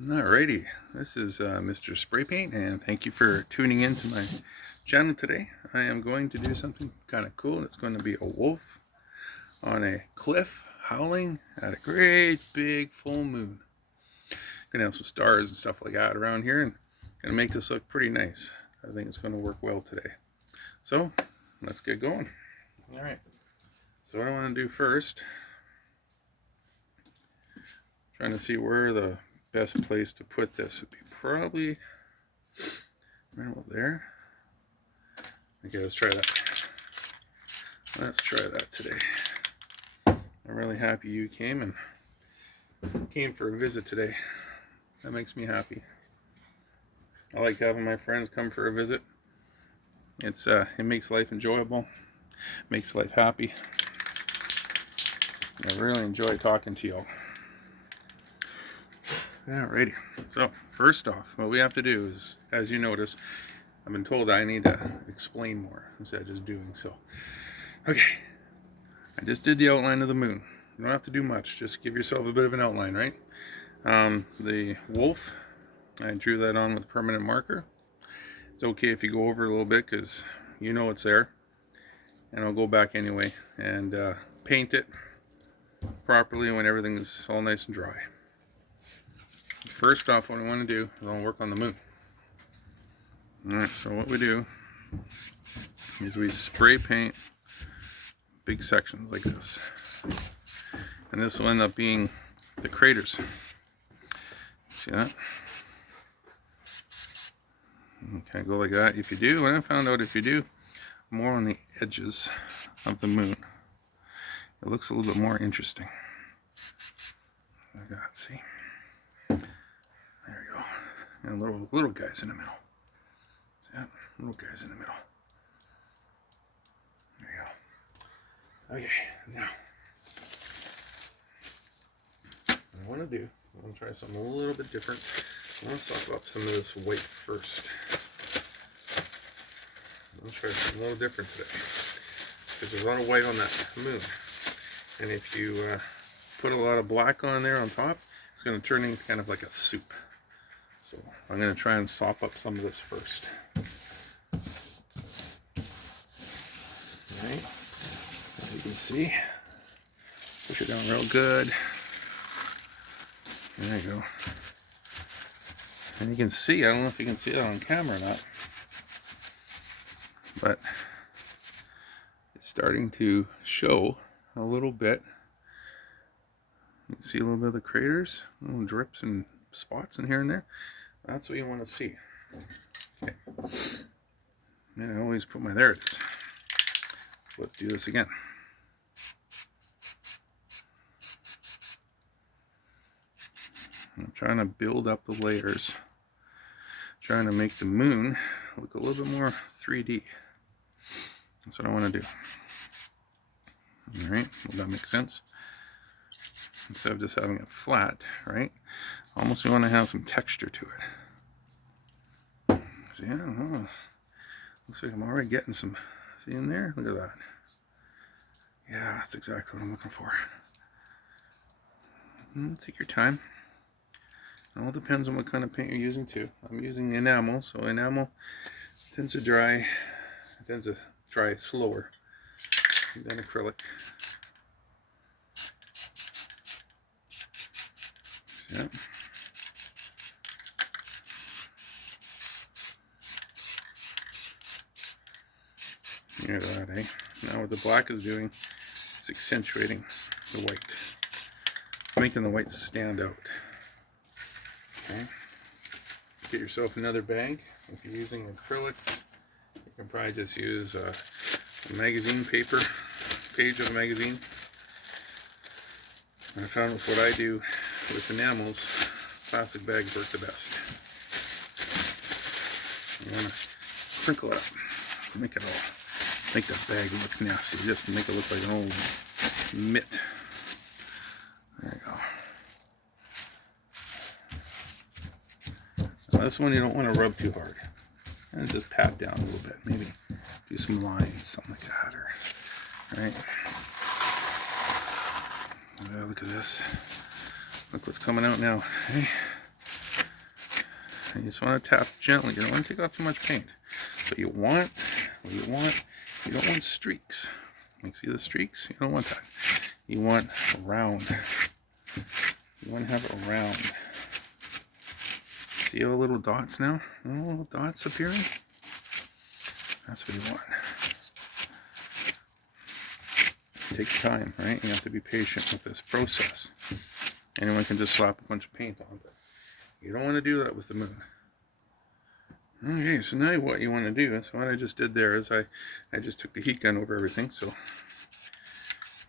Alrighty, this is Mr. Spray Paint, and thank you for tuning in to my channel today. I am going to do something kind of cool. It's going to be a wolf on a cliff howling at a great big full moon. Gonna have some stars and stuff like that around here, and gonna make this look pretty nice. I think it's going to work well today. So let's get going. Alright, so what I want to do first, trying to see where the best place to put this would be probably right about there. Okay, let's try that. Let's try that today. I'm really happy you came for a visit today. That makes me happy. I like having my friends come for a visit. It makes life enjoyable, makes life happy. I really enjoy talking to y'all. Alrighty, so first off, what we have to do is, as you notice, I've been told I need to explain more instead of just doing so. Okay, I just did the outline of the moon. You don't have to do much, just give yourself a bit of an outline, right? The wolf, I drew that on with permanent marker. It's okay if you go over a little bit because you know it's there. And I'll go back anyway and paint it properly when everything's all nice and dry. First off, what I want to do is I'll work on the moon. Alright, so what we do is we spray paint big sections like this. And this will end up being the craters. See that? Okay, go like that. If you do, what I found out, if you do more on the edges of the moon, it looks a little bit more interesting. Like that, see? There we go. And little guys in the middle. See that? Little guys in the middle. There you go. Okay, now what I want to do, I'm going to try something a little bit different. I want to soften up some of this white first. I'm going to try something a little different today, because there's a lot of white on that moon. And if you put a lot of black on there on top, it's going to turn into kind of like a soup. So I'm going to try and sop up some of this first. Alright, as you can see, push it down real good. There you go. And you can see, I don't know if you can see it on camera or not, but it's starting to show a little bit. You can see a little bit of the craters, little drips and spots in here and there. That's what you want to see. Okay. And I always put there it is. So let's do this again. I'm trying to build up the layers, trying to make the moon look a little bit more 3D. That's what I want to do. Alright, will that make sense? Instead of just having it flat, right? Almost we want to have some texture to it. So yeah, I don't know. Looks like I'm already getting some, see in there? Look at that. Yeah, that's exactly what I'm looking for. Take your time. It all depends on what kind of paint you're using too. I'm using enamel, so enamel tends to dry slower than acrylic. Yeah. Hear that, eh? Now what the black is doing is accentuating the white. It's making the white stand out. Okay. Get yourself another bag. If you're using acrylics, you can probably just use a magazine paper, page of a magazine. And I found with what I do with enamels, plastic bags work the best. You want to crinkle it up, make that bag look nasty, just to make it look like an old mitt. There you go. Now this one you don't want to rub too hard, and just pat down a little bit, maybe do some lines, something like that, right? Look at this. Look what's coming out now. Hey, you just want to tap gently. You don't want to take off too much paint. But you don't want streaks. You see the streaks? You don't want that. You want a round. You want to have it round. See all the little dots now? Little dots appearing? That's what you want. It takes time, right? You have to be patient with this process. Anyone can just slap a bunch of paint on, but you don't want to do that with the moon. Okay, so now what you want to do is, what I just did there is I just took the heat gun over everything. So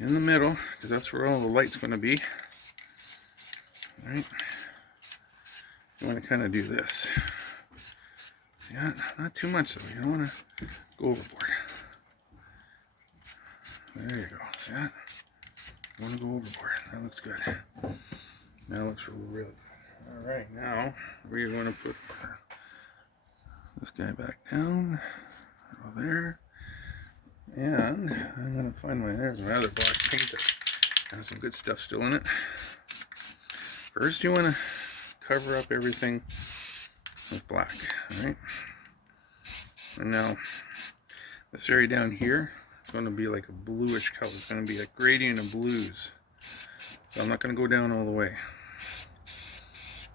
in the middle, because that's where all the light's going to be, right? You want to kind of do this. Yeah, not too much though. You don't want to go overboard. There you go. See that? You want to go overboard. That looks good. That looks really good. All right, now we're going to put this guy back down. Over there. And I'm going to find there's my other black paint that has some good stuff still in it. First, you want to cover up everything with black, all right? And now, this area down here is going to be like a bluish color. It's going to be a gradient of blues. So I'm not going to go down all the way.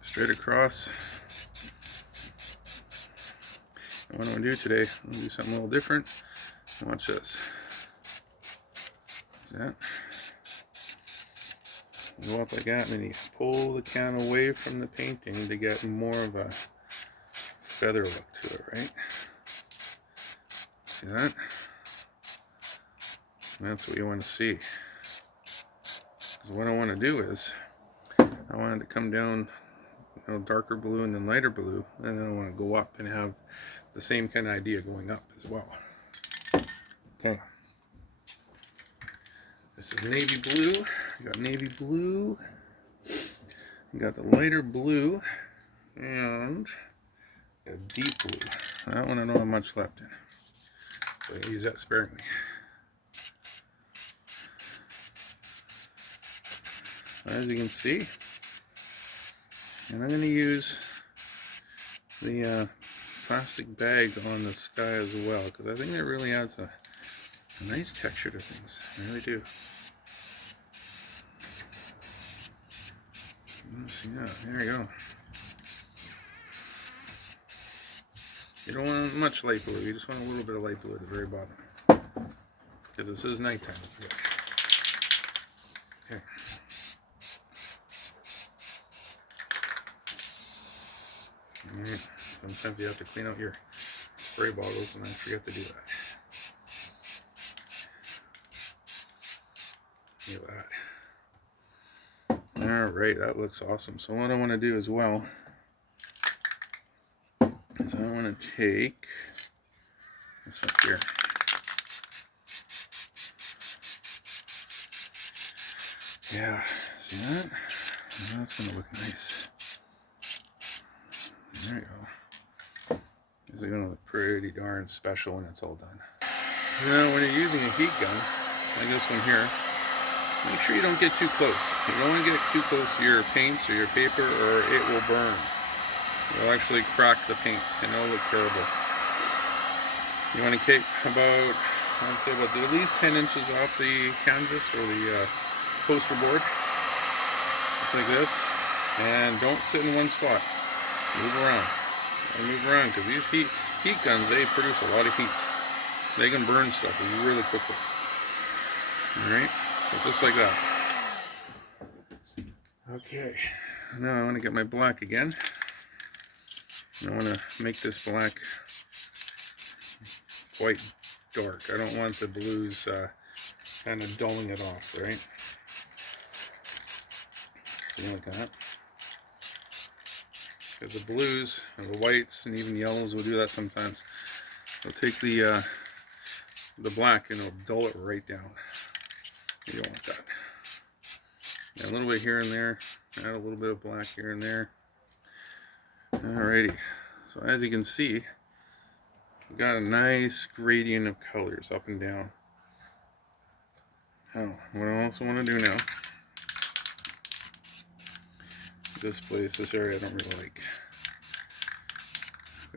Straight across. And what I'm going to do today, I'm going to do something a little different. Watch this. See that? Go up like that, and then you pull the can away from the painting to get more of a feather look to it, right? See that? And that's what you want to see. So what I want to do is, I want it to come down, darker blue and then lighter blue, and then I want to go up and have the same kind of idea going up as well. Okay. This is navy blue. You got navy blue. You got the lighter blue. And a deep blue. That one I don't have much left in. So I use that sparingly. As you can see. And I'm going to use the plastic bag on the sky as well, because I think it really adds a nice texture to things. I really do. Yeah, there you go. You don't want much light blue, you just want a little bit of light blue at the very bottom. Because this is nighttime. Okay. Alright, sometimes you have to clean out your spray bottles, and I forget to do that. Look at that. Alright, that looks awesome. So what I want to do as well is I want to take this up here. Yeah, see that? That's going to look nice. There you go. This is going to look pretty darn special when it's all done. Now, when you're using a heat gun, like this one here, make sure you don't get too close. You don't want to get too close to your paints or your paper, or it will burn. It'll actually crack the paint and it'll look terrible. You want to keep about, I would say about at least 10 inches off the canvas or the poster board. Just like this. And don't sit in one spot. Move around. And move around, because these heat guns, they produce a lot of heat. They can burn stuff really quickly. Alright? So just like that. Okay. Now I want to get my black again. I want to make this black quite dark. I don't want the blues kind of dulling it off, right? See, like that. Because the blues and the whites and even yellows will do that sometimes. They'll take the black and they'll dull it right down. You don't want that. Yeah, a little bit here and there. Add a little bit of black here and there. Alrighty. So as you can see, we got a nice gradient of colors up and down. Now, what I also want to do now, this area I don't really like.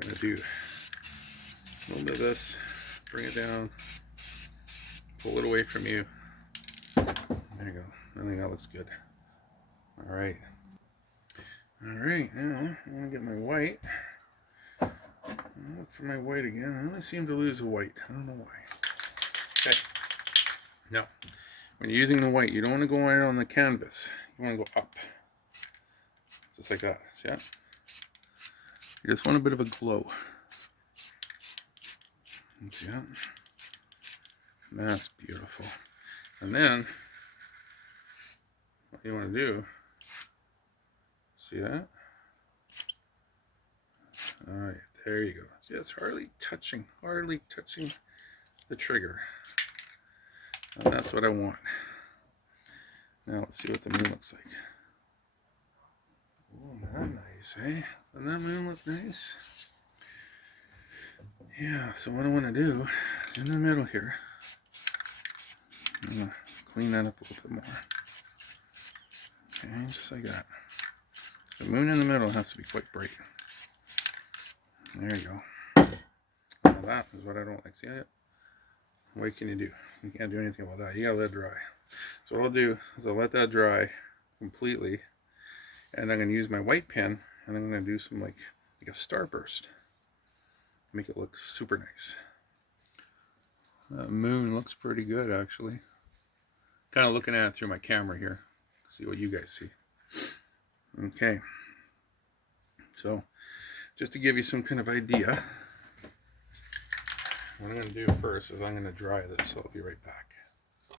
going to do a little bit of this, bring it down, pull it away from you. There you go. I think that looks good. All right. All right, now I'm going to get my white. I'll look for my white again. I only seem to lose a white. I don't know why. Okay. Now, when you're using the white, you don't want to go right on the canvas. You want to go up. Just like that. See that? You just want a bit of a glow. See that? That's beautiful. And then, what you want to do, see that? All right, there you go. Just hardly touching the trigger. And that's what I want. Now let's see what the moon looks like. Oh, that nice, eh? Doesn't that moon look nice? Yeah, so what I want to do is in the middle here, I'm going to clean that up a little bit more. Okay, just like that. The moon in the middle has to be quite bright. There you go. Now that is what I don't like. See that? What can you do? You can't do anything about that. You gotta let it dry. So what I'll do is I'll let that dry completely, and I'm gonna use my white pen, and I'm gonna do some like a starburst. Make it look super nice. That moon looks pretty good, actually. Kind of looking at it through my camera here. See what you guys see. Okay. So, just to give you some kind of idea, what I'm going to do first is I'm going to dry this, so I'll be right back.